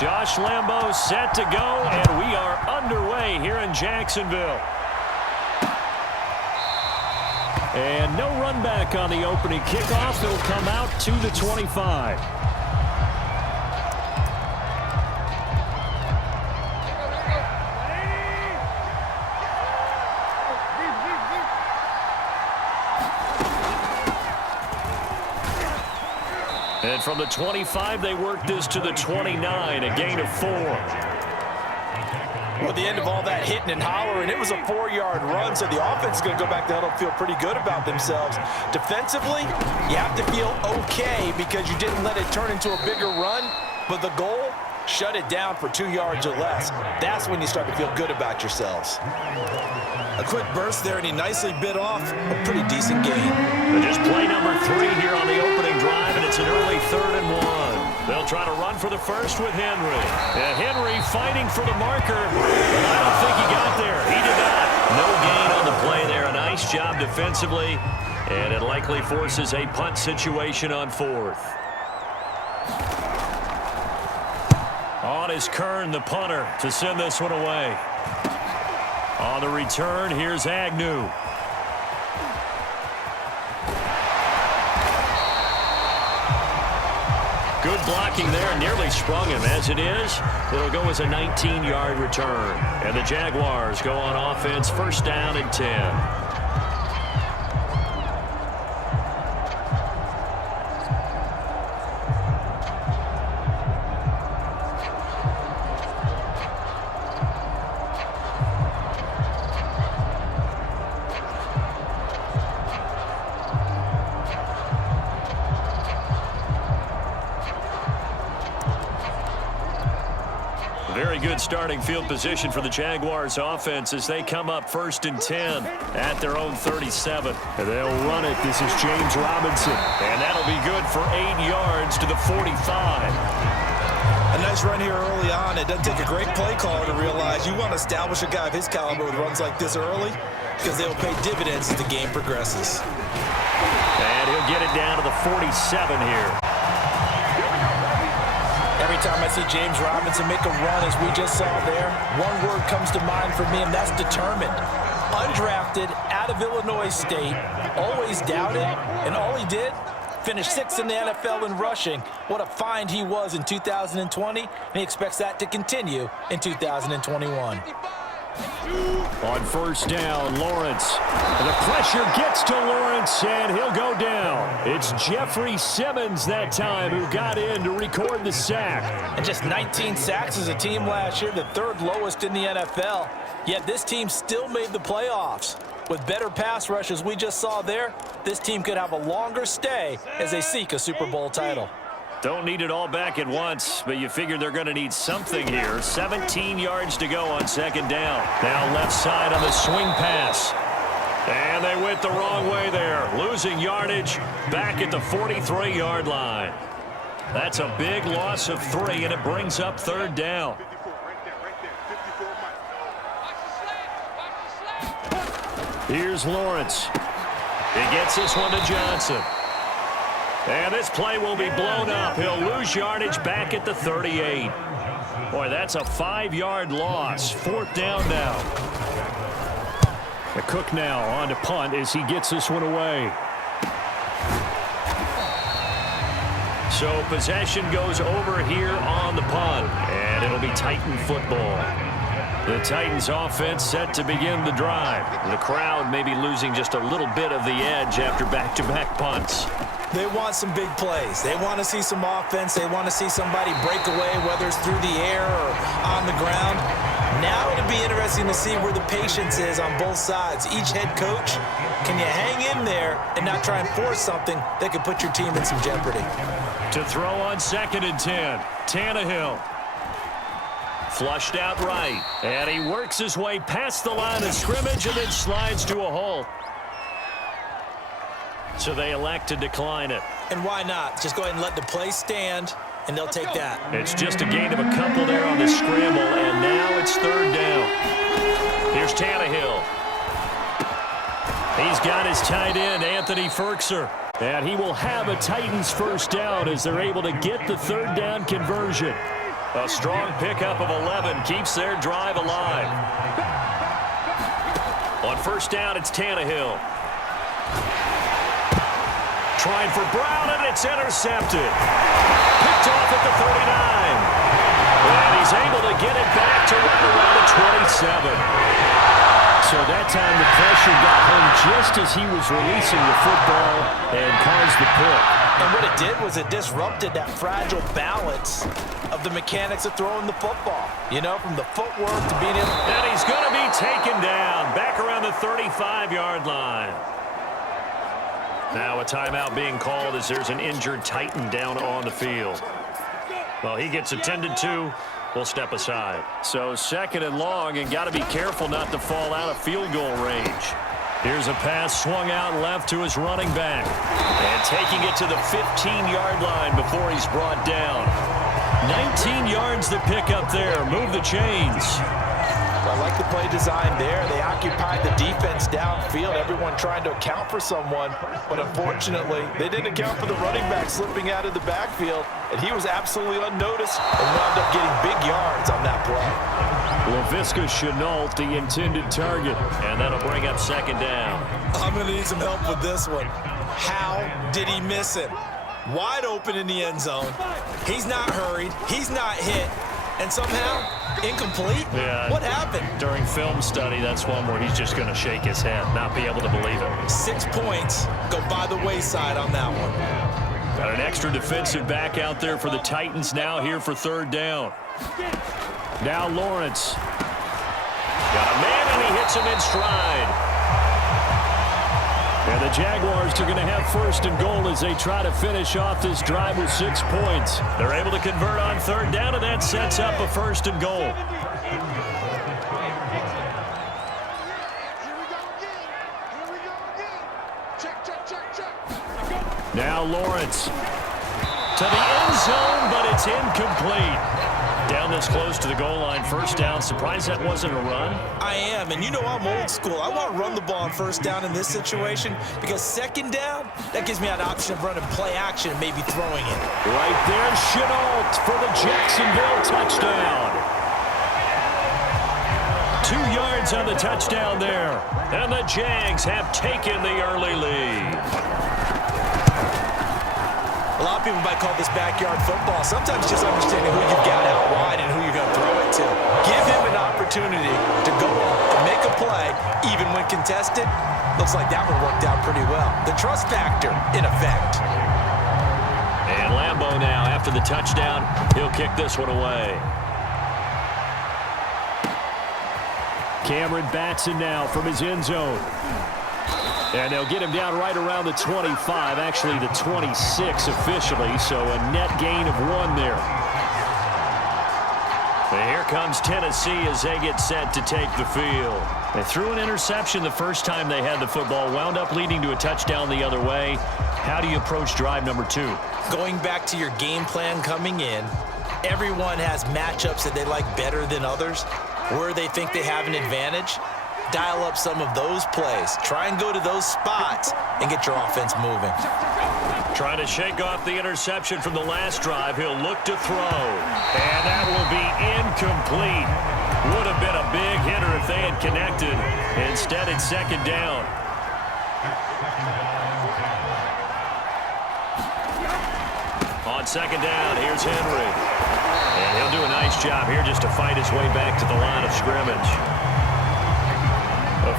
Josh Lambo set to go, and we are underway here in Jacksonville. And no run back on the opening kickoff. He'll come out to the 25. And from the 25, they work this to the 29, a gain of 4. Well, at the end of all that hitting and hollering, it was a 4-yard run, so the offense is going to go back there and feel pretty good about themselves. Defensively, you have to feel okay because you didn't let it turn into a bigger run, but the goal, shut it down for 2 yards or less. That's when you start to feel good about yourselves. A quick burst there, and he nicely bit off a pretty decent gain. And just play number 3 here on the opening drive, and it's an early 3rd and 1. They'll try to run for the first with Henry. And Henry fighting for the marker, but I don't think he got there. He did not. No gain on the play there. A nice job defensively, and it likely forces a punt situation on 4th. On is Kern, the punter, to send this one away. On the return, here's Agnew. Good blocking there, nearly sprung him. As it is, it'll go as a 19-yard return. And the Jaguars go on offense, 1st down and 10. Very good starting field position for the Jaguars offense as they come up 1st and 10 at their own 37. And they'll run it. This is James Robinson. And that'll be good for 8 yards to the 45. A nice run here early on. It doesn't take a great play caller to realize you want to establish a guy of his caliber with runs like this early because they'll pay dividends as the game progresses. And he'll get it down to the 47 here. Every time I see James Robinson make a run, as we just saw there, one word comes to mind for me, and that's determined. Undrafted, out of Illinois State, always doubted, and all he did, finished 6th in the NFL in rushing. What a find he was in 2020, and he expects that to continue in 2021. On 1st down, Lawrence. And the pressure gets to Lawrence, and he'll go down. It's Jeffrey Simmons that time who got in to record the sack. And just 19 sacks as a team last year, the 3rd lowest in the NFL. Yet this team still made the playoffs. With better pass rush as we just saw there, this team could have a longer stay as they seek a Super Bowl title. Don't need it all back at once, but you figure they're going to need something here. 17 yards to go on 2nd down. Now left side on the swing pass. And they went the wrong way there. Losing yardage back at the 43-yard line. That's a big loss of 3, and it brings up 3rd down. Here's Lawrence. He gets this one to Johnson. And this play will be blown up. He'll lose yardage back at the 38. Boy, that's a 5-yard loss. 4th down now. The Cook now on to punt as he gets this one away. So possession goes over here on the punt. And it'll be Titan football. The Titans offense set to begin the drive. The crowd may be losing just a little bit of the edge after back-to-back punts. They want some big plays. They want to see some offense. They want to see somebody break away, whether it's through the air or on the ground. Now it'll be interesting to see where the patience is on both sides. Each head coach, can you hang in there and not try and force something that could put your team in some jeopardy? To throw on 2nd and 10, Tannehill. Flushed out right, and he works his way past the line of scrimmage and then slides to a halt. So they elect to decline it. And why not? Just go ahead and let the play stand, and they'll take that. It's just a gain of a couple there on the scramble, and now it's 3rd down. Here's Tannehill. He's got his tight end, Anthony Ferkser. And he will have a Titans 1st down as they're able to get the 3rd down conversion. A strong pickup of 11 keeps their drive alive. On first down, it's Tannehill. Trying for Brown, and it's intercepted. Picked off at the 39. And he's able to get it back to right around the 27. So that time the pressure got home just as he was releasing the football and caused the pick. And what it did was it disrupted that fragile balance of the mechanics of throwing the football. You know, from the footwork to being able... And he's going to be taken down back around the 35-yard line. Now a timeout being called as there's an injured Titan down on the field. Well, he gets attended to. We'll step aside. So second and long, and got to be careful not to fall out of field goal range. Here's a pass swung out left to his running back. And taking it to the 15-yard line before he's brought down. 19 yards to pick up there. Move the chains. I like the play design there. They occupied the defense downfield, everyone trying to account for someone. But unfortunately, they didn't account for the running back slipping out of the backfield, and he was absolutely unnoticed and wound up getting big yards on that play. Laviska Shenault, the intended target, and that'll bring up second down. I'm going to need some help with this one. How did he miss it? Wide open in the end zone. He's not hurried. He's not hit. And somehow, incomplete? Yeah. What happened? During film study, that's one where he's just going to shake his head, not be able to believe it. 6 points go by the wayside on that one. Got an extra defensive back out there for the Titans now here for third down. Now Lawrence. Got a man, and he hits him in stride. And the Jaguars are going to have first and goal as they try to finish off this drive with 6 points. They're able to convert on third down, and that sets up a first and goal. Now Lawrence to the end zone, but it's incomplete. Down this close to the goal line, first down. Surprised that wasn't a run? I am, and you know I'm old school. I want to run the ball on first down in this situation because second down, that gives me an option of running play action and maybe throwing it. Right there, Shenault for the Jacksonville touchdown. 2 yards on the touchdown there, and the Jags have taken the early lead. A lot of people might call this backyard football. Sometimes just understanding who you've got out wide and who you're going to throw it to. Give him an opportunity to go and make a play, even when contested. Looks like that one worked out pretty well. The trust factor, in effect. And Lambeau now, after the touchdown, he'll kick this one away. Cameron Batson now from his end zone. And they'll get him down right around the 25, actually the 26 officially, so a net gain of 1 there. And here comes Tennessee as they get set to take the field. They threw an interception the first time they had the football, wound up leading to a touchdown the other way. How do you approach drive number 2? Going back to your game plan coming in, everyone has matchups that they like better than others, where they think they have an advantage. Dial up some of those plays. Try and go to those spots and get your offense moving. Trying to shake off the interception from the last drive. He'll look to throw. And that will be incomplete. Would have been a big hitter if they had connected. Instead, it's second down. On second down, here's Henry. And he'll do a nice job here just to fight his way back to the line of scrimmage.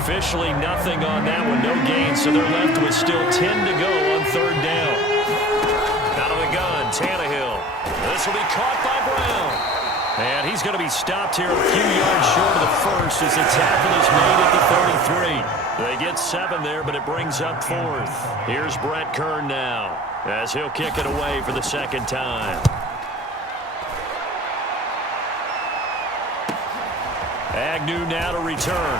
Officially nothing on that one, no gain, so they're left with still 10 to go on third down. Out of the gun, Tannehill. This will be caught by Brown. And he's going to be stopped here a few yards short of the first as the tackle is made at the 33. They get 7 there, but it brings up 4th. Here's Brett Kern now as he'll kick it away for the second time. Agnew now to return.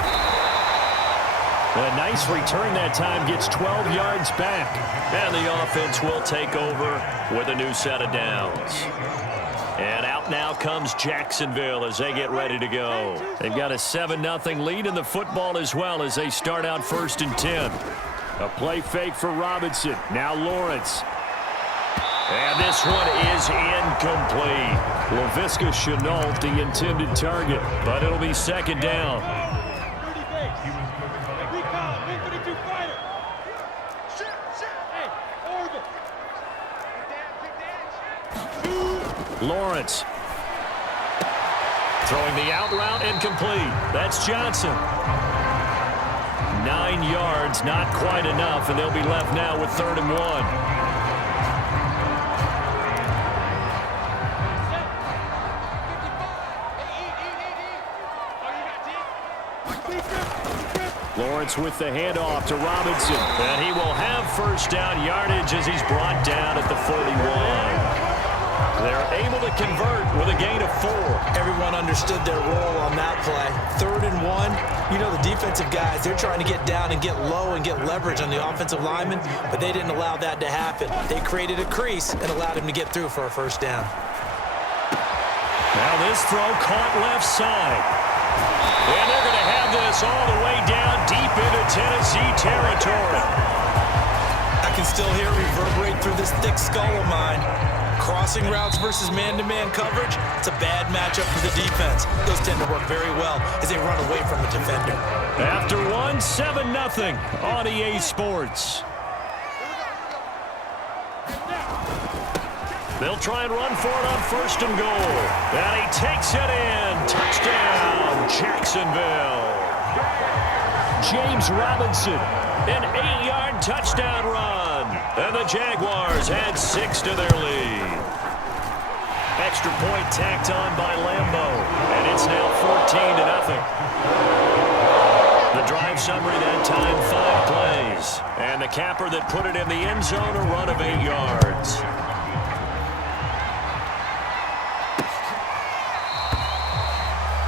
A nice return that time, gets 12 yards back. And the offense will take over with a new set of downs. And out now comes Jacksonville as they get ready to go. They've got a 7-0 lead in the football as well as they start out first and 10. A play fake for Robinson. Now Lawrence. And this one is incomplete. Laviska Chenault, the intended target, but it'll be second down. Lawrence. Throwing the out route incomplete. That's Johnson. 9 yards, not quite enough, and they'll be left now with 3rd and 1. Lawrence with the handoff to Robinson, and he will have first down yardage as he's brought down at the 41. They're able to convert with a gain of 4. Everyone understood their role on that play. 3rd and 1. You know the defensive guys, they're trying to get down and get low and get leverage on the offensive lineman, but they didn't allow that to happen. They created a crease and allowed him to get through for a first down. Now this throw caught left side. And they're going to have this all the way down deep into Tennessee territory. I can still hear it reverberate through this thick skull of mine. Crossing routes versus man-to-man coverage, it's a bad matchup for the defense. Those tend to work very well as they run away from the defender. After 1, 7-0 on EA Sports. They'll try and run for it on 1st and goal. And he takes it in. Touchdown, Jacksonville. James Robinson, an 8-yard touchdown run. And the Jaguars add 6 to their lead. Extra point tacked on by Lambeau. And it's now 14-0. The drive summary that time, 5 plays. And the capper that put it in the end zone, a run of 8 yards.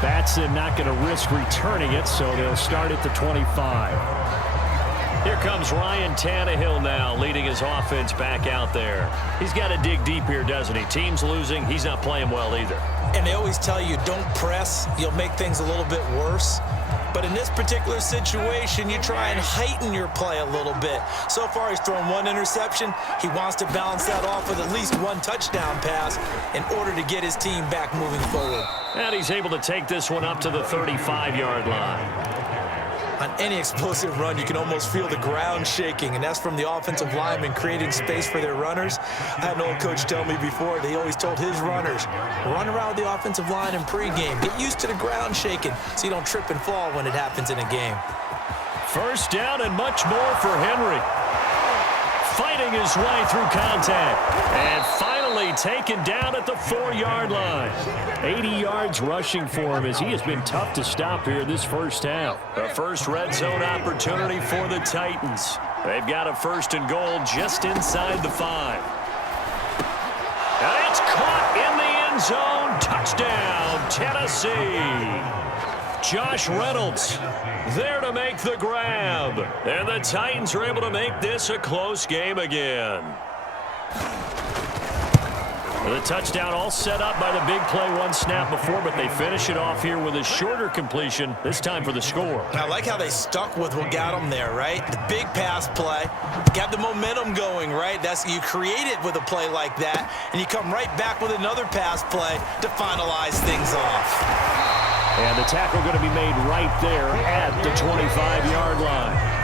Batson not going to risk returning it, so they'll start at the 25. Here comes Ryan Tannehill now, leading his offense back out there. He's got to dig deep here, doesn't he? Team's losing. He's not playing well either. And they always tell you, don't press. You'll make things a little bit worse. But in this particular situation, you try and heighten your play a little bit. So far, he's thrown 1 interception. He wants to balance that off with at least 1 touchdown pass in order to get his team back moving forward. And he's able to take this one up to the 35-yard line. On any explosive run, you can almost feel the ground shaking, and that's from the offensive linemen creating space for their runners. I had an old coach tell me before, they always told his runners, run around the offensive line in pregame. Get used to the ground shaking so you don't trip and fall when it happens in a game. First down and much more for Henry. Fighting his way through contact. And finally taken down at the 4-yard line. 80 yards rushing for him as he has been tough to stop here this first half. A first red zone opportunity for the Titans. They've got a 1st and goal just inside the 5. And it's caught in the end zone. Touchdown, Tennessee. Josh Reynolds there to make the grab. And the Titans are able to make this a close game again. The touchdown all set up by the big play 1 snap before, but they finish it off here with a shorter completion, this time for the score. I like how they stuck with what got them there, right? The big pass play, got the momentum going, right? You create it with a play like that, and you come right back with another pass play to finalize things off. And the tackle going to be made right there at the 25-yard line.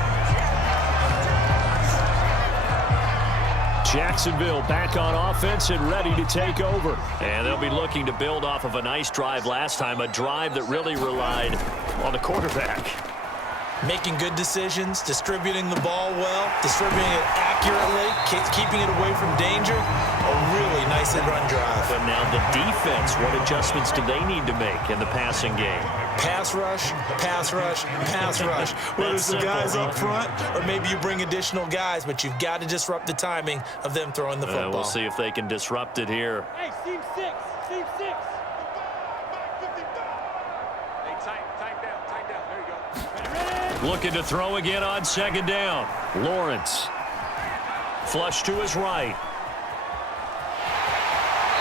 Jacksonville back on offense and ready to take over. And they'll be looking to build off of a nice drive last time, a drive that really relied on the quarterback. Making good decisions, distributing the ball well, distributing it accurately, keeping it away from danger. A really nice run drive. But now the defense, what adjustments do they need to make in the passing game? Pass rush, pass rush, pass rush. Whether it's the guys up front or maybe you bring additional guys, but you've got to disrupt the timing of them throwing the football. We'll see if they can disrupt it here. Hey, team 6, team 6. Looking to throw again on 2nd down. Lawrence. Flush to his right.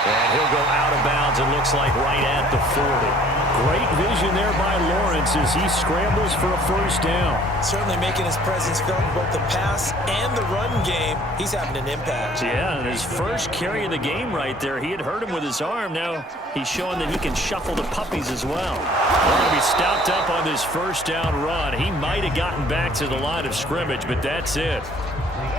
And he'll go out of bounds, it looks like right at the 40. Great vision there by Lawrence as he scrambles for a first down. Certainly making his presence felt in both the pass and the run game. He's having an impact. Yeah, and his first carry of the game right there, he had hurt him with his arm. Now he's showing that he can shuffle the puppies as well. They're going to be stopped up on this first down run. He might have gotten back to the line of scrimmage, but that's it.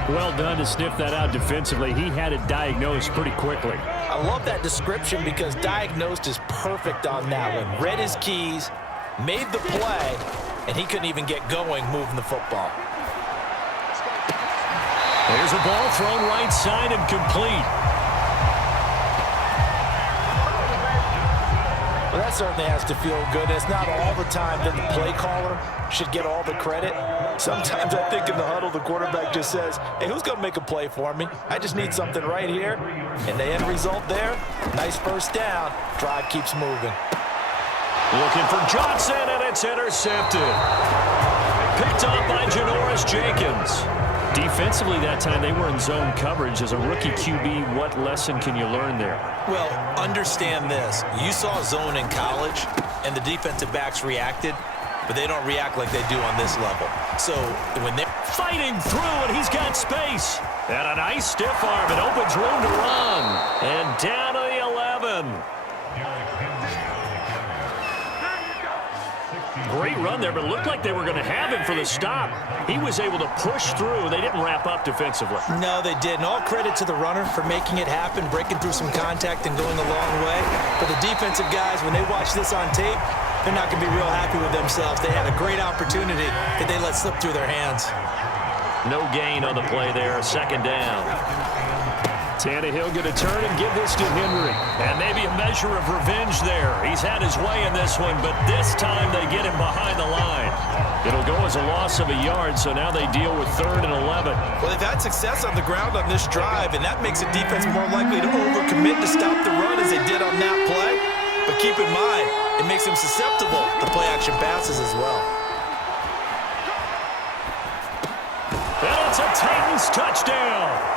Well done to sniff that out defensively. He had it diagnosed pretty quickly. I love that description because diagnosed is perfect on that one. Read his keys, made the play, and he couldn't even get going moving the football. There's a ball thrown right side and complete. Well, that certainly has to feel good. It's not all the time that the play caller should get all the credit. Sometimes I think in the huddle, the quarterback just says, hey, who's going to make a play for me? I just need something right here. And the end result there, nice first down. Drive keeps moving. Looking for Johnson, and it's intercepted. Picked up by Janoris Jenkins. Defensively that time, they were in zone coverage. As a rookie QB, what lesson can you learn there? Well, understand this. You saw zone in college, and the defensive backs reacted, but they don't react like they do on this level. So when they're fighting through, and he's got space. And a nice stiff arm. It opens room to run. And down to the 11. Great run there, but it looked like they were going to have him for the stop. He was able to push through. They didn't wrap up defensively. No, they didn't. All credit to the runner for making it happen, breaking through some contact and going a long way. But the defensive guys, when they watch this on tape, they're not going to be real happy with themselves. They had a great opportunity that they let slip through their hands. No gain on the play there. Second down. Tannehill going to turn and give this to Henry. And maybe a measure of revenge there. He's had his way in this one, but this time they get him behind the line. It'll go as a loss of a yard, so now they deal with 3rd and 11. Well, they've had success on the ground on this drive, and that makes a defense more likely to overcommit to stop the run as they did on that play. But keep in mind, it makes them susceptible to play-action passes as well. And it's a Titans touchdown.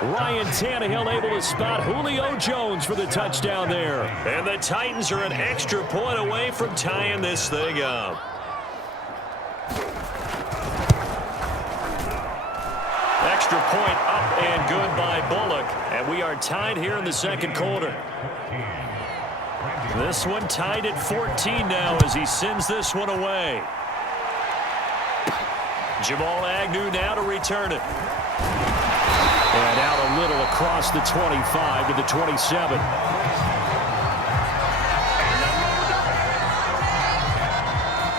Ryan Tannehill able to spot Julio Jones for the touchdown there. And the Titans are an extra point away from tying this thing up. Extra point up and good by Bullock. And we are tied here in the second quarter. This one tied at 14 now as he sends this one away. Jamal Agnew now to return it. And out a little across the 25 to the 27.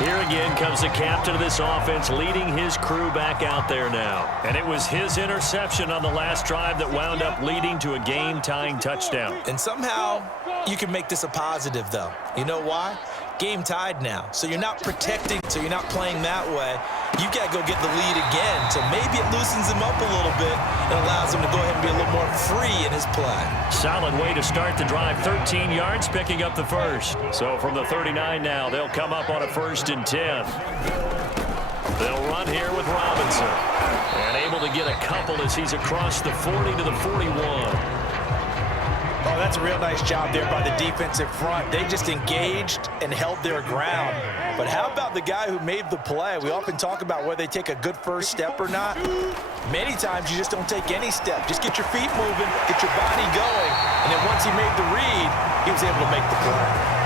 Here again comes the captain of this offense leading his crew back out there now. And it was his interception on the last drive that wound up leading to a game-tying touchdown. And somehow you can make this a positive, though. You know why? Game tied now. So you're not protecting, so you're not playing that way. You've got to go get the lead again. So maybe it loosens him up a little bit and allows him to go ahead and be a little more free in his play. Solid way to start the drive. 13 yards, picking up the first. So from the 39 now, they'll come up on a 1st and 10. They'll run here with Robinson. And able to get a couple as he's across the 40 to the 41. Oh, that's a real nice job there by the defensive front. They just engaged and held their ground. But how about the guy who made the play? We often talk about whether they take a good first step or not. Many times you just don't take any step. Just get your feet moving, get your body going, and then once he made the read, he was able to make the play.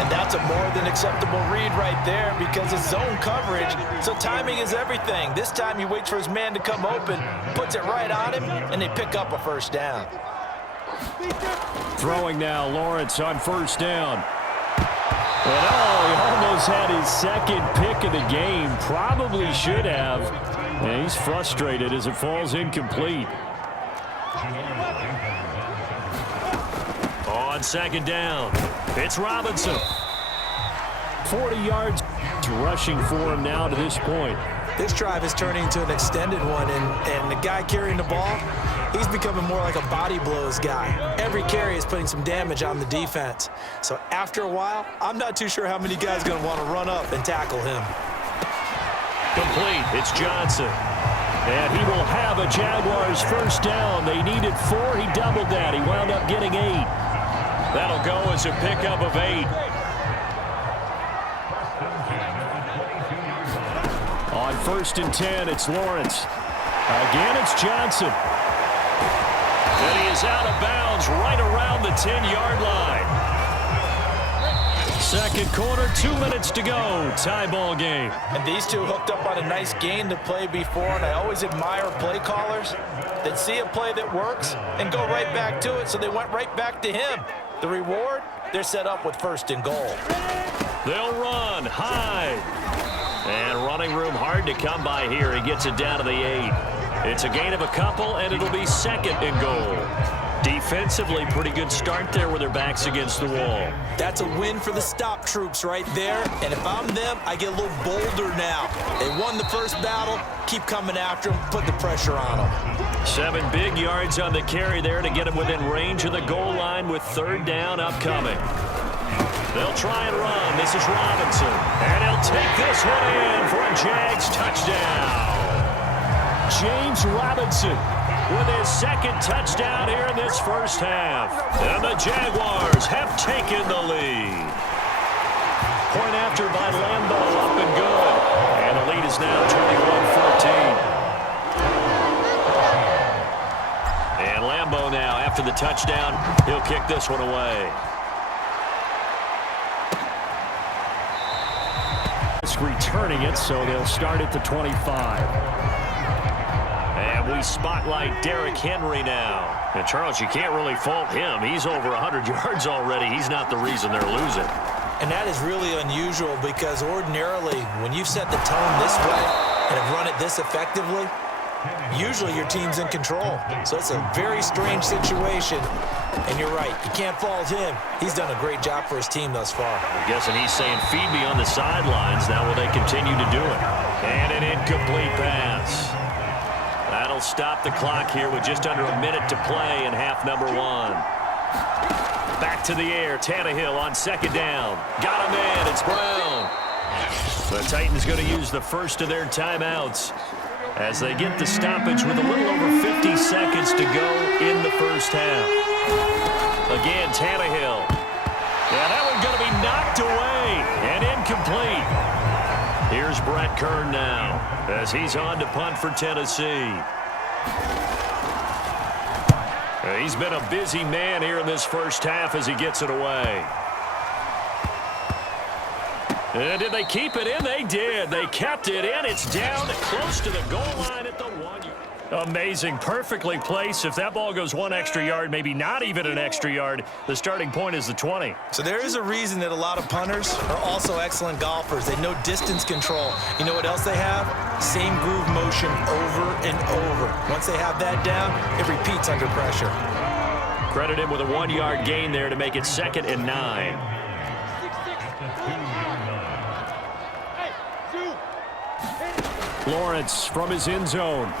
And that's a more than acceptable read right there because it's zone coverage, so timing is everything. This time he waits for his man to come open, puts it right on him, and they pick up a first down. Throwing now, Lawrence on first down. And he almost had his second pick of the game. Probably should have. And he's frustrated as it falls incomplete. On second down, it's Robinson. 40 yards rushing for him now to this point. This drive is turning into an extended one, and the guy carrying the ball, he's becoming more like a body blows guy. Every carry is putting some damage on the defense. So after a while, I'm not too sure how many guys are going to want to run up and tackle him. Complete. It's Johnson. And he will have a Jaguars first down. They needed 4. He doubled that. He wound up getting 8. That'll go as a pickup of 8. On 1st and 10, it's Lawrence. Again, it's Johnson. And he is out of bounds right around the 10-yard line. Second quarter, 2 minutes to go. Tie ball game. And these two hooked up on a nice gain to play before, and I always admire play callers that see a play that works and go right back to it, so they went right back to him. The reward, they're set up with 1st and goal. They'll run high. And running room hard to come by here. He gets it down to the 8. It's a gain of a couple, and it'll be 2nd and goal. Defensively, pretty good start there with their backs against the wall. That's a win for the stop troops right there. And if I'm them, I get a little bolder now. They won the first battle. Keep coming after them. Put the pressure on them. 7 big yards on the carry there to get him within range of the goal line with 3rd down upcoming. They'll try and run. This is Robinson. And he'll take this one in for a Jags touchdown. James Robinson with his 2nd touchdown here in this first half. And the Jaguars have taken the lead. Point after by Lambo, up and good. And the lead is now 21-14. And Lambo now, after the touchdown, he'll kick this one away. Returning it, so they'll start at the 25. And we spotlight Derrick Henry now. And Charles, you can't really fault him. He's over 100 yards already. He's not the reason they're losing. And that is really unusual because ordinarily when you've set the tone this way and have run it this effectively, usually your team's in control. So it's a very strange situation. And you're right, you can't fault him. He's done a great job for his team thus far. I'm guessing he's saying, feed me on the sidelines. Now will they continue to do it? And an incomplete pass. That'll stop the clock here with just under a minute to play in half number 1. Back to the air, Tannehill on 2nd down. Got him in, it's Brown. The Titans going to use the first of their timeouts as they get the stoppage with a little over 50 seconds to go in the first half. Again, Tannehill. Yeah, that one's going to be knocked away and incomplete. Here's Brett Kern now as he's on to punt for Tennessee. He's been a busy man here in this first half as he gets it away. And did they keep it in? They did. They kept it in. It's down close to the goal line at the 1-yard. Amazing. Perfectly placed. If that ball goes 1 extra yard, maybe not even an extra yard, the starting point is the 20. So there is a reason that a lot of punters are also excellent golfers. They know distance control. You know what else they have? Same groove motion over and over. Once they have that down, it repeats under pressure. Credit him with a 1-yard gain there to make it 2nd and 9. Lawrence from his end zone.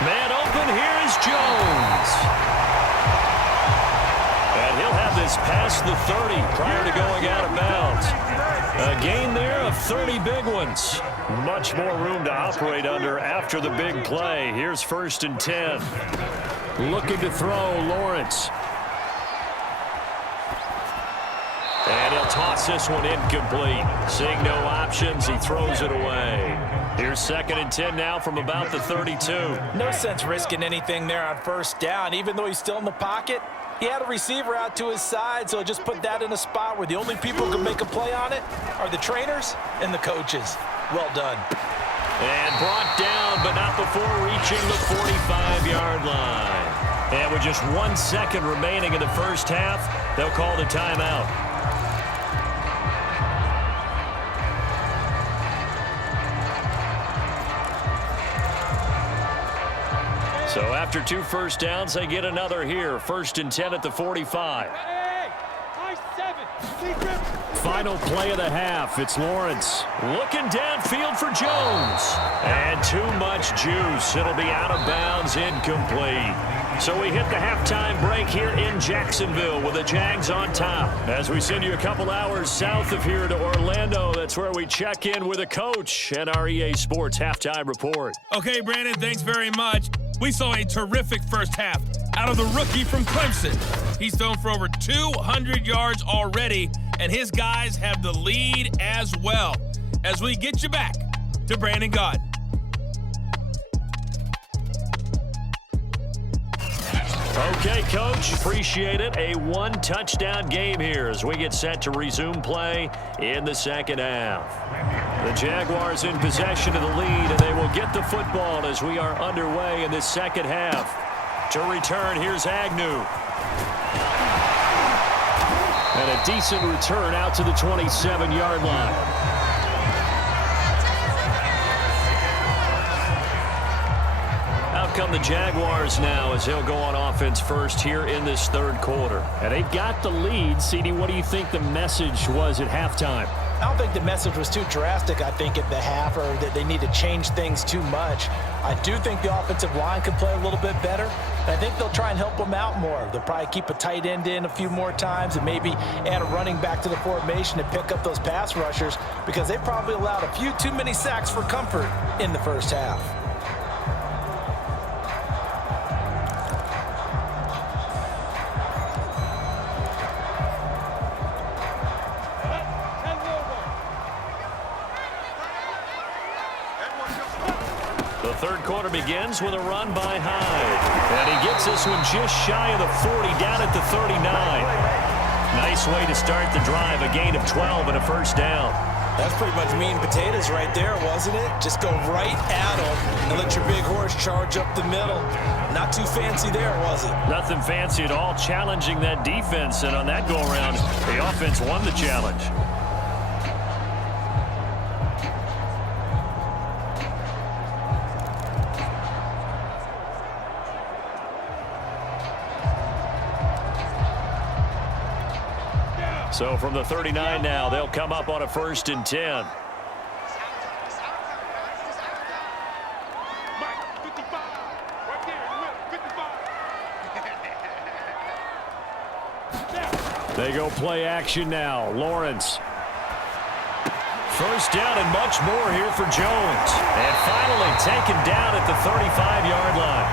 Man open, here is Jones. And he'll have this past the 30 prior to going out of bounds. A gain there of 30 big ones. Much more room to operate under after the big play. Here's 1st and 10. Looking to throw, Lawrence. And he'll toss this one incomplete. Seeing no options, he throws it away. Here's 2nd and 10 now from about the 32. No sense risking anything there on 1st down. Even though he's still in the pocket, he had a receiver out to his side, so just put that in a spot where the only people who can make a play on it are the trainers and the coaches. Well done. And brought down, but not before reaching the 45-yard line. And with just 1 second remaining in the first half, they'll call the timeout. So after 2 first downs, they get another here. 1st and 10 at the 45. Final play of the half. It's Lawrence. Looking downfield for Jones. And too much juice. It'll be out of bounds, incomplete. So we hit the halftime break here in Jacksonville with the Jags on top. As we send you a couple hours south of here to Orlando, that's where we check in with a coach and our EA Sports halftime report. Okay, Brandon, thanks very much. We saw a terrific first half out of the rookie from Clemson. He's thrown for over 200 yards already, and his guys have the lead as well. As we get you back to Brandon Gaudin. Okay, Coach, appreciate it. A one-touchdown game here as we get set to resume play in the second half. The Jaguars in possession of the lead, and they will get the football as we are underway in this second half. To return, here's Agnew. And a decent return out to the 27-yard line. Out come the Jaguars now as they'll go on offense first here in this third quarter. And they've got the lead. CD, what do you think the message was at halftime? I don't think the message was too drastic, I think, at the half, or that they need to change things too much. I do think the offensive line could play a little bit better, and I think they'll try and help them out more. They'll probably keep a tight end in a few more times and maybe add a running back to the formation to pick up those pass rushers, because they probably allowed a few too many sacks for comfort in the first half. The third quarter begins with a run by Hyde. And he gets this one just shy of the 40, down at the 39. Nice way to start the drive, a gain of 12 and a first down. That's pretty much meat and potatoes right there, wasn't it? Just go right at them and let your big horse charge up the middle. Not too fancy there, was it? Nothing fancy at all, challenging that defense. And on that go-around, the offense won the challenge. So from the 39 now, they'll come up on a 1st and 10. They go play action now. Lawrence. First down and much more here for Jones. And finally taken down at the 35-yard line.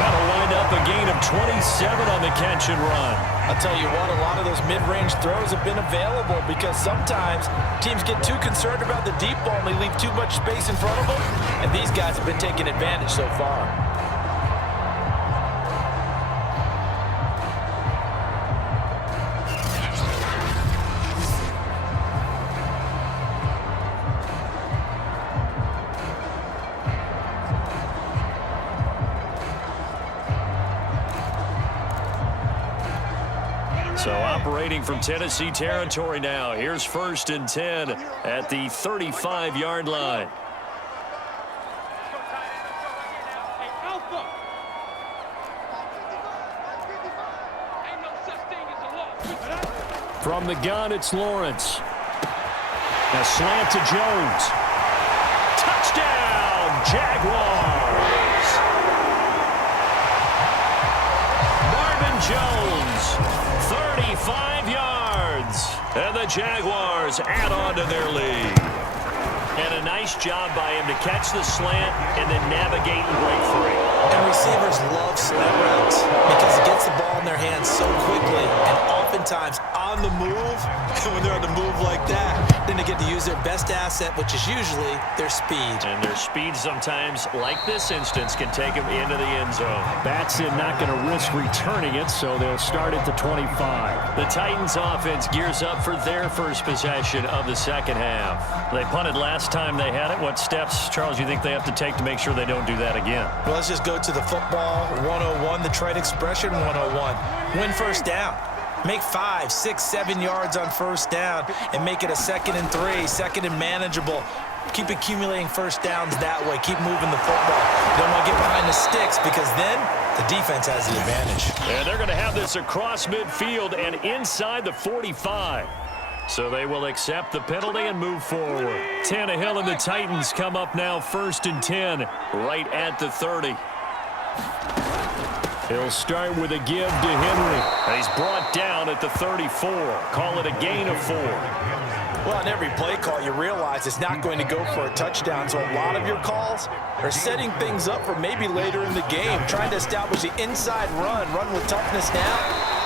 That'll wind up a gain of 27 on the catch and run. I'll tell you what, a lot of those mid-range throws have been available because sometimes teams get too concerned about the deep ball and they leave too much space in front of them, and these guys have been taking advantage so far. So operating from Tennessee territory now. Here's 1st and 10 at the 35-yard line. From the gun, it's Lawrence. A slant to Jones. Touchdown, Jaguars! Marvin Jones, 35 yards. And the Jaguars add on to their lead. And a nice job by him to catch the slant and then navigate and break free. And receivers love slant routes because it gets the ball in their hands so quickly and oftentimes on the move. When they're on the move like that, then they get to use their best asset, which is usually their speed. And their speed sometimes, like this instance, can take them into the end zone. Batson not going to risk returning it, so they'll start at the 25. The Titans offense gears up for their first possession of the second half. They punted last time they had it. What steps, Charles, you think they have to take to make sure they don't do that again? Well, let's just go to the football 101, the trade expression 101. Win first down. Make 5, 6, 7 yards on first down and make it a 2nd and 3, 2nd and manageable. Keep accumulating first downs that way. Keep moving the football. You don't want to get behind the sticks because then the defense has the advantage. And they're going to have this across midfield and inside the 45. So they will accept the penalty and move forward. Tannehill and the Titans come up now 1st and 10, right at the 30. He'll start with a give to Henry. He's brought down at the 34. Call it a gain of 4. Well, on every play call, you realize it's not going to go for a touchdown, so a lot of your calls are setting things up for maybe later in the game, trying to establish the inside run with toughness now,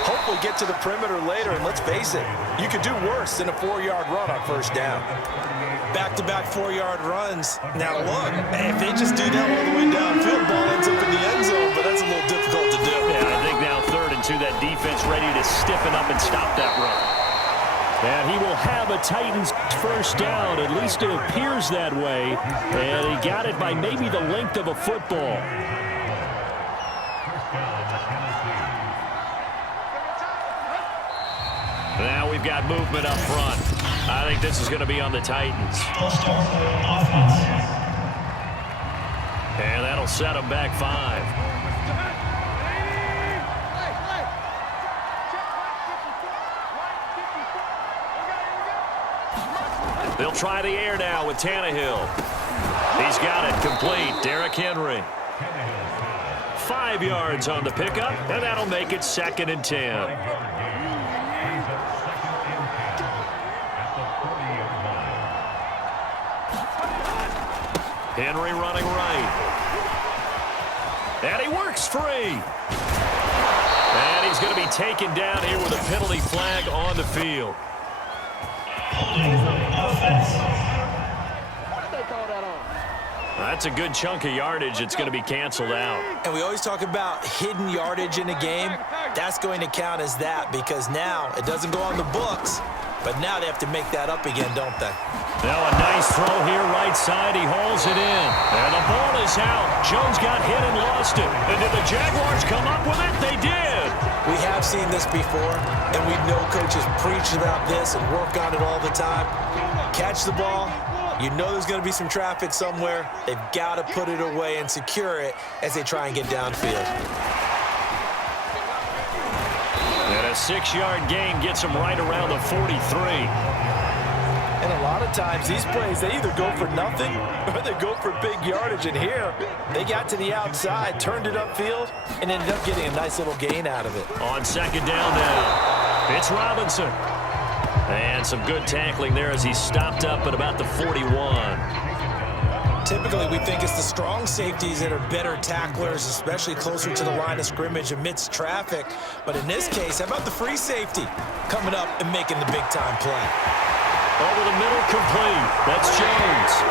hopefully get to the perimeter later, and let's face it, you could do worse than a 4-yard run on 1st down. Back-to-back 4-yard runs. Now, look, if they just do that all the way downfield, ball ends up in the end zone, but that's a little difficult to do. Yeah, I think now 3rd and 2, that defense ready to stiffen up and stop that run. And he will have a Titans 1st down. At least it appears that way. And he got it by maybe the length of a football. Now we've got movement up front. I think this is going to be on the Titans. And that'll set them back 5. They'll try the air now with Tannehill. He's got it complete. Derrick Henry. 5 yards on the pickup, and that'll make it 2nd and 10. Henry running right. And he works free. And he's going to be taken down here with a penalty flag on the field. That's a good chunk of yardage. It's going to be canceled out. And we always talk about hidden yardage in a game. That's going to count as that because now it doesn't go on the books, but now they have to make that up again, don't they? Now a nice throw here right side. He hauls it in. And the ball is out. Jones got hit and lost it. And did the Jaguars come up with it? They did. We have seen this before, and we know coaches preach about this and work on it all the time. Catch the ball. You know there's going to be some traffic somewhere. They've got to put it away and secure it as they try and get downfield. And a 6-yard gain gets them right around the 43. And a lot of times these plays, they either go for nothing or they go for big yardage. And here, they got to the outside, turned it upfield, and ended up getting a nice little gain out of it. On 2nd down now, it's Robinson. And some good tackling there as he stopped up at about the 41. Typically, we think it's the strong safeties that are better tacklers, especially closer to the line of scrimmage amidst traffic. But in this case, how about the free safety coming up and making the big-time play? Over the middle, complete. That's Jones.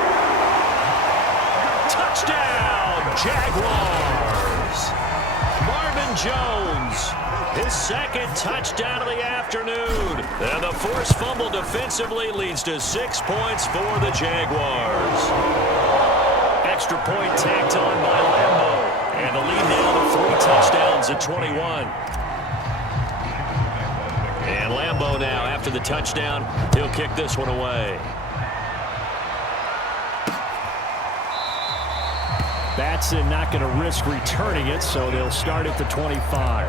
Touchdown, Jaguars. Marvin Jones, his 2nd touchdown of the afternoon. And the forced fumble defensively leads to 6 points for the Jaguars. Extra point tacked on by Lambo. And the lead now to 3 touchdowns at 21. And Lambo now, after the touchdown, he'll kick this one away. Batson not going to risk returning it, so they'll start at the 25.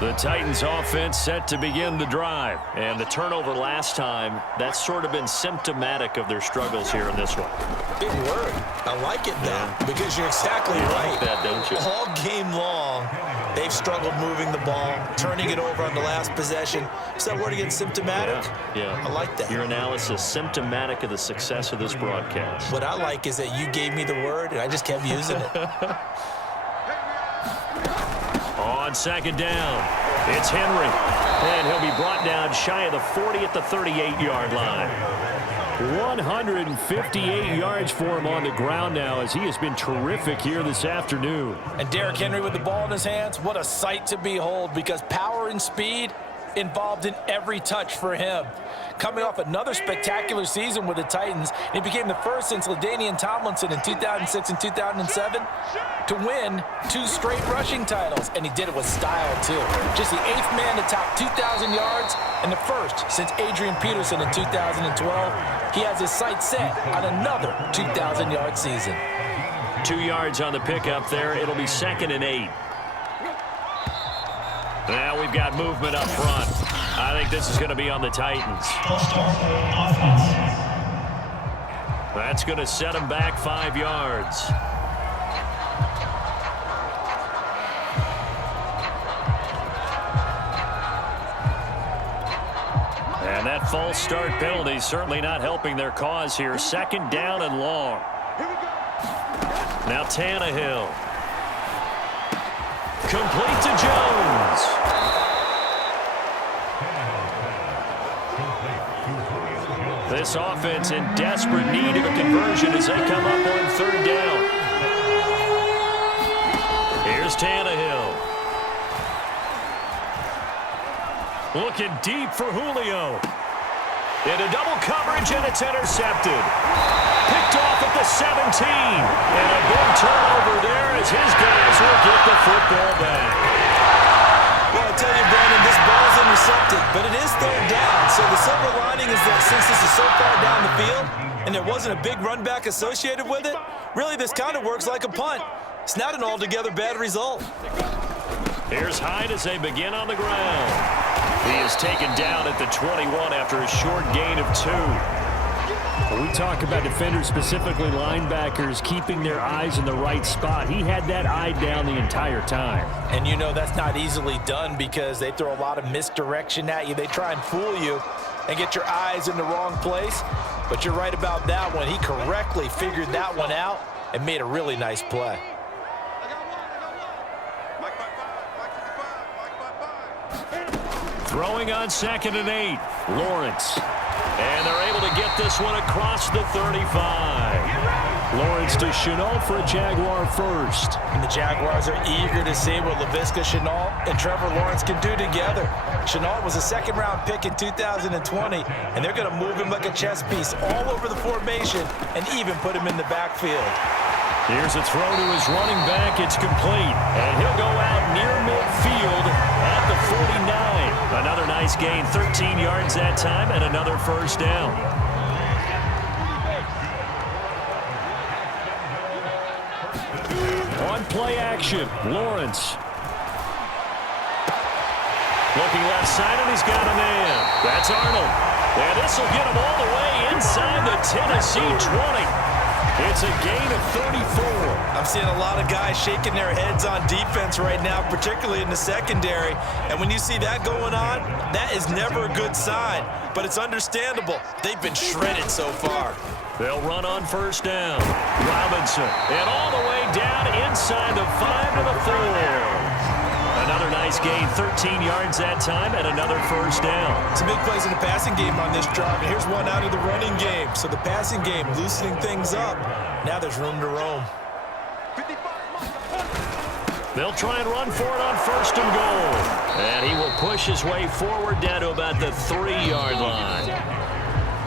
The Titans offense set to begin the drive. And the turnover last time, that's sort of been symptomatic of their struggles here in this one. Big word. I like it, though, because you're exactly right. Like that, don't you? All game long, they've struggled moving the ball, turning it over on the last possession. Is that word again, symptomatic? Yeah. I like that. Your analysis, symptomatic of the success of this broadcast. What I like is that you gave me the word, and I just kept using it. On 2nd down, it's Henry. And he'll be brought down shy of the 40 at the 38-yard line. 158 yards for him on the ground now as he has been terrific here this afternoon. And Derrick Henry with the ball in his hands, what a sight to behold because power and speed involved in every touch for him. Coming off another spectacular season with the Titans, he became the first since LaDainian Tomlinson in 2006 and 2007 to win 2 straight rushing titles, and he did it with style too. Just the 8th man to top 2,000 yards and the first since Adrian Peterson in 2012. He has his sights set on another 2,000-yard season. 2 yards on the pickup there. It'll be 2nd and 8. Now we've got movement up front. I think this is going to be on the Titans. That's going to set them back 5 yards. And that false start penalty certainly not helping their cause here. 2nd down and long. Now Tannehill. Complete to Jones. This offense in desperate need of a conversion as they come up on 3rd down. Here's Tannehill. Looking deep for Julio. Into double coverage, and it's intercepted. Picked off at the 17. And a big turnover there as his guys will get the football back. Well, I tell you, Brandon, this ball's intercepted, but it is 3rd down. So the silver lining is that since this is so far down the field and there wasn't a big run back associated with it, really this kind of works like a punt. It's not an altogether bad result. Here's Hyde as they begin on the ground. He is taken down at the 21 after a short gain of 2. When we talk about defenders, specifically linebackers, keeping their eyes in the right spot. He had that eye down the entire time. And you know that's not easily done because they throw a lot of misdirection at you. They try and fool you and get your eyes in the wrong place. But you're right about that one. He correctly figured that one out and made a really nice play. Throwing on 2nd and 8. Lawrence. And they're able to get this one across the 35. Lawrence to Shenault for a Jaguar first. And the Jaguars are eager to see what Laviska Shenault and Trevor Lawrence can do together. Shenault was a 2nd-round pick in 2020, and they're going to move him like a chess piece all over the formation and even put him in the backfield. Here's a throw to his running back. It's complete. And he'll go out near midfield at the 49. Another nice gain, 13 yards that time, and another 1st down. On play action, Lawrence. Looking left side, and he's got a man. That's Arnold. And this will get him all the way inside the Tennessee 20. It's a gain of 34. I'm seeing a lot of guys shaking their heads on defense right now, particularly in the secondary. And when you see that going on, that is never a good sign. But it's understandable. They've been shredded so far. They'll run on 1st down. Robinson. And all the way down inside the 5 to the 4. Another nice gain, 13 yards that time, and another 1st down. Some big plays in the passing game on this drive, and here's one out of the running game. So the passing game loosening things up. Now there's room to roam. They'll try and run for it on 1st and goal. And he will push his way forward down to about the 3-yard line.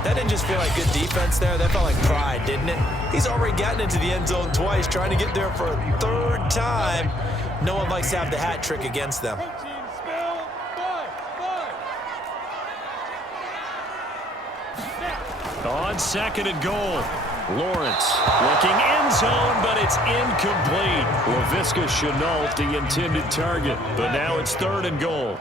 That didn't just feel like good defense there. That felt like pride, didn't it? He's already gotten into the end zone twice, trying to get there for a 3rd time. No one likes to have the hat trick against them. On 2nd and goal, Lawrence looking end zone, but it's incomplete. Laviska Shenault, the intended target. But now it's 3rd and goal.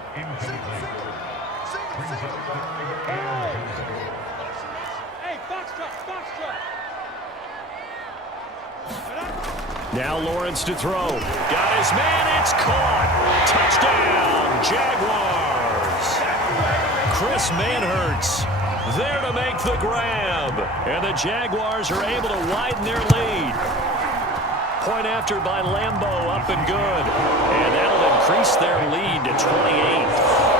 Now Lawrence to throw. Got his man. It's caught. Touchdown, Jaguars. Chris Manhertz there to make the grab. And the Jaguars are able to widen their lead. Point after by Lambeau, up and good. And that'll increase their lead to 28.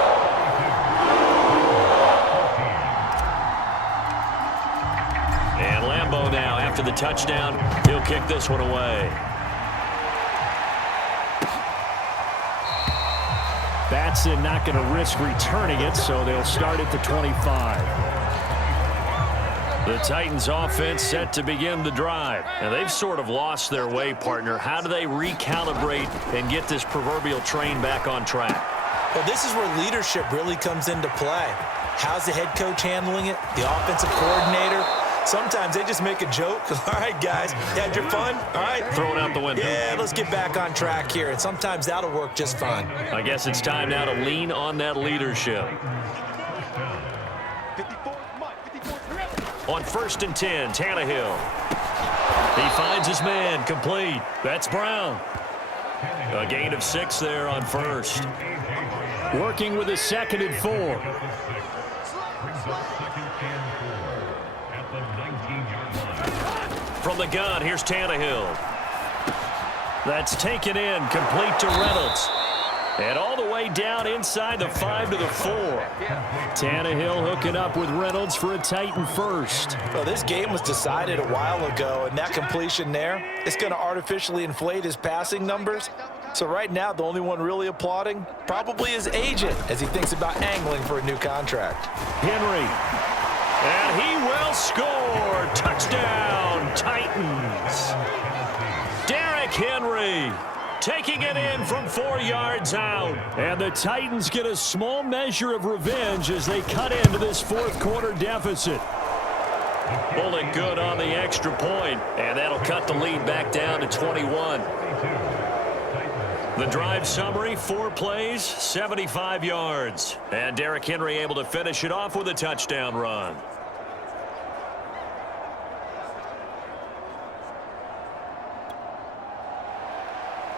Now, after the touchdown, he'll kick this one away. Batson not going to risk returning it, so they'll start at the 25. The Titans offense set to begin the drive. And they've sort of lost their way, partner. How do they recalibrate and get this proverbial train back on track? Well, this is where leadership really comes into play. How's the head coach handling it? The offensive coordinator? Sometimes they just make a joke. All right, guys, you had your fun? All right. Throw it out the window. Yeah, let's get back on track here. And sometimes that'll work just fine. I guess it's time now to lean on that leadership. On 1st and 10, Tannehill. He finds his man, complete. That's Brown. A gain of 6 there on 1st. Working with a 2nd and 4. From the gun, here's Tannehill. That's taken in, complete to Reynolds. And all the way down inside the 5 to the 4. Tannehill hooking up with Reynolds for a Titan first. Well, this game was decided a while ago, and that completion there, it's going to artificially inflate his passing numbers. So right now, the only one really applauding probably his agent as he thinks about angling for a new contract. Henry. And he will score. Touchdown, Titans. Derrick Henry taking it in from 4 yards out. And the Titans get a small measure of revenge as they cut into this 4th quarter deficit. Bullock good on the extra point, and that'll cut the lead back down to 21. The drive summary, 4 plays, 75 yards. And Derrick Henry able to finish it off with a touchdown run.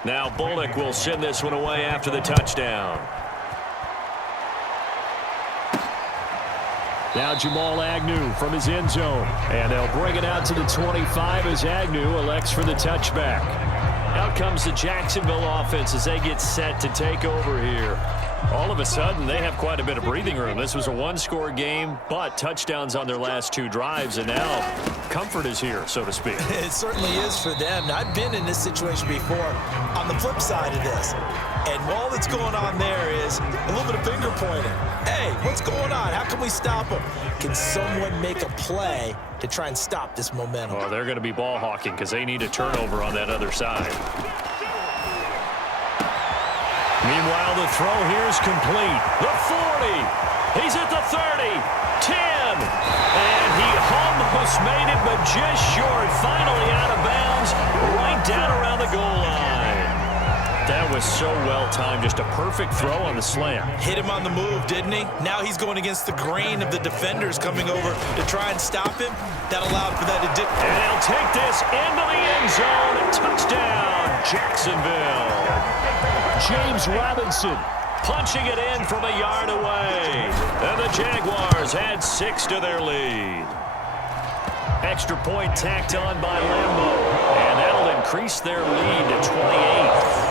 Now Bullock will send this one away after the touchdown. Now Jamal Agnew from his end zone. And they'll bring it out to the 25 as Agnew elects for the touchback. Out comes the Jacksonville offense as they get set to take over here. All of a sudden, they have quite a bit of breathing room. This was a 1-score game, but touchdowns on their last 2 drives, and now comfort is here, so to speak. It certainly is for them. Now, I've been in this situation before on the flip side of this. And all that's going on there is a little bit of finger pointing. Hey, what's going on? How can we stop them? Can someone make a play to try and stop this momentum? Oh, they're going to be ball hawking because they need a turnover on that other side. Meanwhile, the throw here is complete. The 40. He's at the 30. 10. And he almost made it, but just short. Finally out of bounds, right down around the goal line. That was so well timed. Just a perfect throw on the slant. Hit him on the move, didn't he? Now he's going against the grain of the defenders coming over to try and stop him. That allowed for that to dip. And he'll take this into the end zone. Touchdown, Jacksonville. James Robinson punching it in from a yard away. And the Jaguars add 6 to their lead. Extra point tacked on by Lambeau. And that'll increase their lead to 28.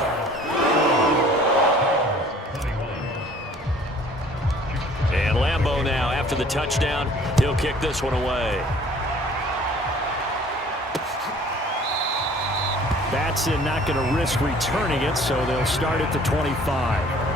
And Lambeau now, after the touchdown, he'll kick this one away. Batson not going to risk returning it, so they'll start at the 25.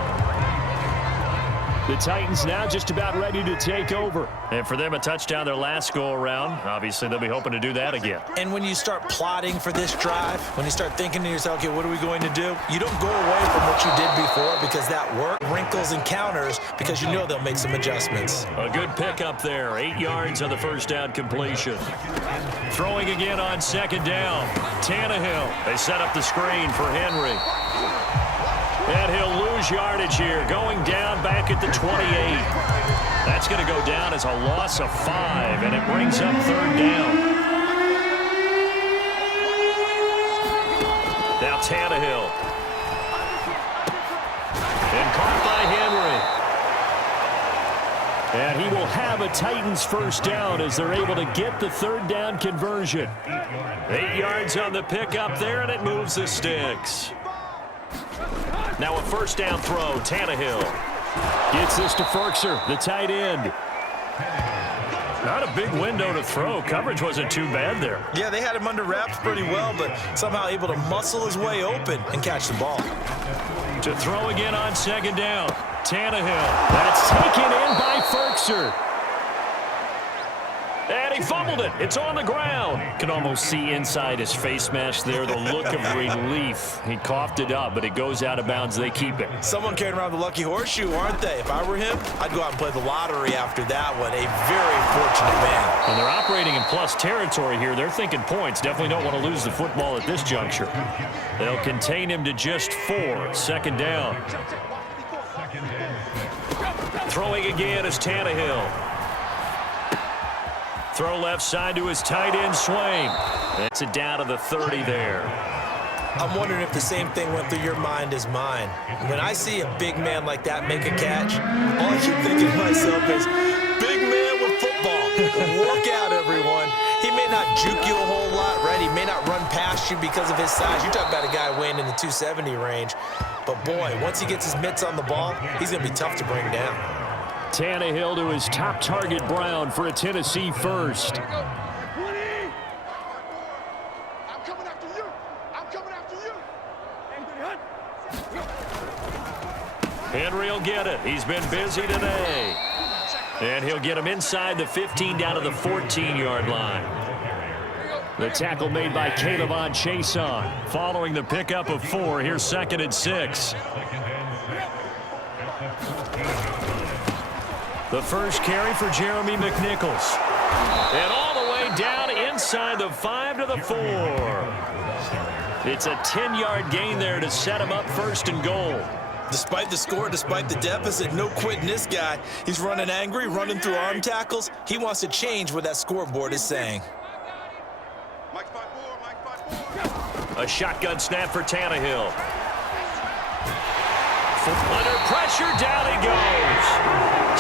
The Titans now just about ready to take over. And for them, a touchdown their last go-around. Obviously, they'll be hoping to do that again. And when you start plotting for this drive, when you start thinking to yourself, okay, what are we going to do? You don't go away from what you did before because that work wrinkles and counters because you know they'll make some adjustments. A good pickup there. 8 yards on the first down completion. Throwing again on 2nd down. Tannehill. They set up the screen for Henry. And he'll lose yardage here, going down back at the 28. That's going to go down as a loss of 5, and it brings up 3rd down. Now Tannehill. And caught by Henry. And he will have a Titans first down as they're able to get the 3rd down conversion. 8 yards on the pickup there, and it moves the sticks. Now a first down throw, Tannehill. Gets this to Ferkser, the tight end. Not a big window to throw. Coverage wasn't too bad there. Yeah, they had him under wraps pretty well, but somehow able to muscle his way open and catch the ball. To throw again on 2nd down, Tannehill. That's taken in by Ferkser. And he fumbled it. It's on the ground. Can almost see inside his face mask there, the look of relief. He coughed it up, but it goes out of bounds. They keep it. Someone carrying around the lucky horseshoe, aren't they? If I were him, I'd go out and play the lottery after that one. A very fortunate man. And they're operating in plus territory here. They're thinking points. Definitely don't want to lose the football at this juncture. They'll contain him to just 4. 2nd down. Throwing again is Tannehill. Throw left side to his tight end, Swain. That's it down to the 30 there. I'm wondering if the same thing went through your mind as mine. When I see a big man like that make a catch, all I keep thinking to myself is, big man with football. Look out, everyone. He may not juke you a whole lot, right? He may not run past you because of his size. You're talking about a guy weighing in the 270 range. But, boy, once he gets his mitts on the ball, he's going to be tough to bring down. Tannehill to his top target, Brown, for a Tennessee first. Henry will get it. He's been busy today. And he'll get him inside the 15 down to the 14-yard line. The tackle made by Caleb Chason. Following the pickup of 4, here's 2nd and 6. The first carry for Jeremy McNichols. And all the way down inside the 5 to the 4. It's a 10-yard gain there to set him up 1st and goal. Despite the score, despite the deficit, no quitting this guy. He's running angry, running through arm tackles. He wants to change what that scoreboard is saying. A shotgun snap for Tannehill. Under pressure, down he goes.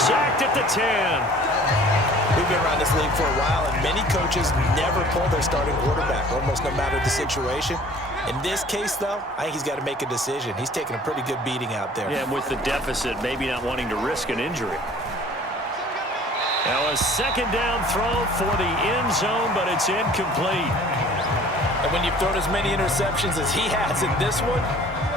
Sacked at the 10. We've been around this league for a while, and many coaches never pull their starting quarterback, almost no matter the situation. In this case, though, I think he's got to make a decision. He's taking a pretty good beating out there. Yeah, with the deficit, maybe not wanting to risk an injury. Now a 2nd down throw for the end zone, but it's incomplete. And when you've thrown as many interceptions as he has in this one,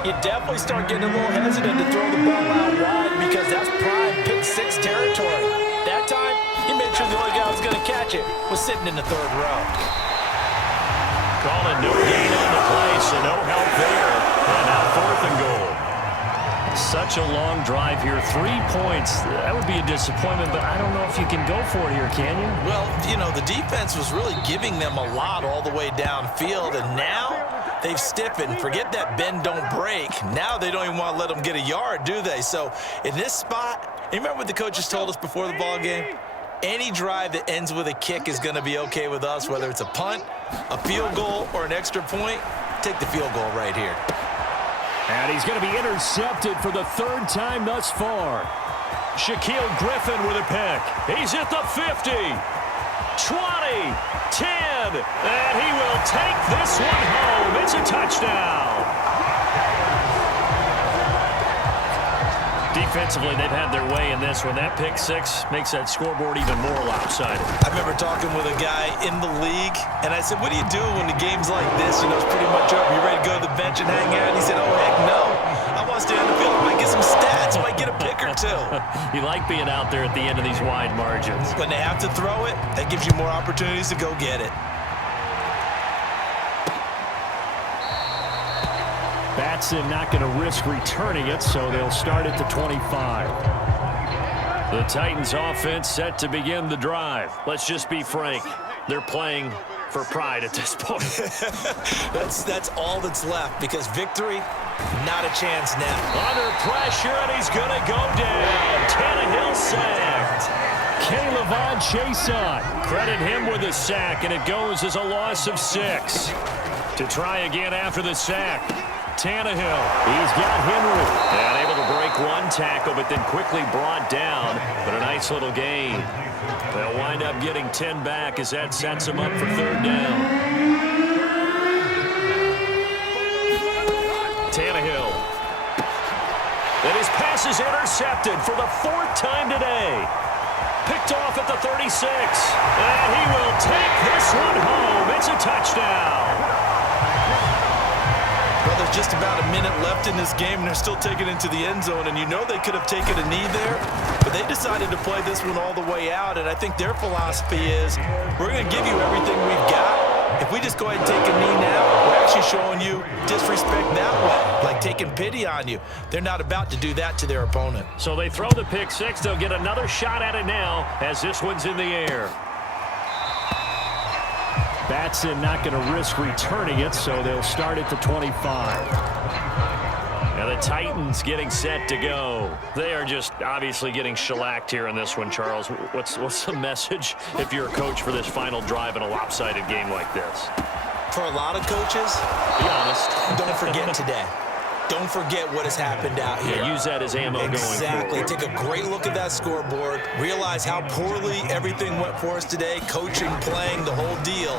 you definitely start getting a little hesitant to throw the ball out wide because that's prime pick 6 territory. That time, he made sure the only guy who was going to catch it was sitting in the 3rd row. Calling no gain on the play, so no help there. And now 4th and goal. Such a long drive here. 3 points. That would be a disappointment, but I don't know if you can go for it here, can you? Well, you know, the defense was really giving them a lot all the way downfield, and now they've stiffened. Forget that bend, don't break. Now they don't even want to let them get a yard, do they? So in this spot, you remember what the coaches told us before the ball game? Any drive that ends with a kick is going to be okay with us, whether it's a punt, a field goal, or an extra point. Take the field goal right here. And he's going to be intercepted for the 3rd time thus far. Shaquille Griffin with a pick. He's at the 50, 20, 10, and he will take this one home. It's a touchdown. Defensively, they've had their way in this one. That pick 6 makes that scoreboard even more lopsided. I remember talking with a guy in the league, and I said, what do you do when the game's like this? You know, it's pretty much over. You ready to go to the bench and hang out? And he said, oh, heck no. I want to stay on the field. I might get some stats. I might get a pick or 2. You like being out there at the end of these wide margins. When they have to throw it, that gives you more opportunities to go get it. Batson not going to risk returning it, so they'll start at the 25. The Titans offense set to begin the drive. Let's just be frank. They're playing for pride at this point. That's all that's left because victory, not a chance now. Under pressure, and he's going to go down. Tannehill sacked. Caleb Chason. Credit him with a sack, and it goes as a loss of 6. To try again after the sack. Tannehill. He's got Henry. And able to break one tackle, but then quickly brought down. But a nice little gain. They'll wind up getting 10 back as that sets them up for 3rd down. Tannehill. And his pass is intercepted for the 4th time today. Picked off at the 36. And he will take this one home. It's a touchdown. Well, there's just about a minute left in this game, and they're still taking it into the end zone. And you know they could have taken a knee there, but they decided to play this one all the way out. And I think their philosophy is, we're going to give you everything we've got. If we just go ahead and take a knee now, we're actually showing you disrespect that way, like taking pity on you. They're not about to do that to their opponent. So they throw the pick 6. They'll get another shot at it now as this one's in the air. Batson not going to risk returning it, so they'll start at the 25. And the Titans getting set to go. They are just obviously getting shellacked here in this one, Charles. What's the message if you're a coach for this final drive in a lopsided game like this? For a lot of coaches, Be honest. don't forget today. Don't forget what has happened out here. Yeah, use that as ammo going Exactly. forward. Take a great look at that scoreboard. Realize how poorly everything went for us today. Coaching, playing, the whole deal.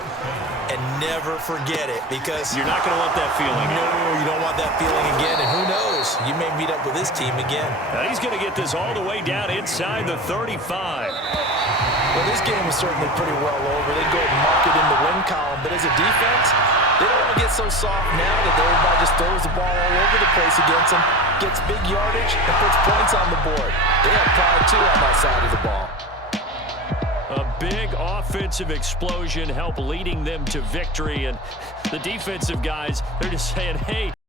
And never forget it, because You're not going to want that feeling. no, you don't want that feeling again. And who knows? You may meet up with this team again. Now he's going to get this all the way down inside the 35. Well, this game was certainly pretty well over. They go and mark it in the win column, but as a defense, they don't want to get so soft now that everybody just throws the ball all over the place against them, gets big yardage, and puts points on the board. They have pride, too, on that side of the ball. A big offensive explosion helped leading them to victory, and the defensive guys, they're just saying, hey,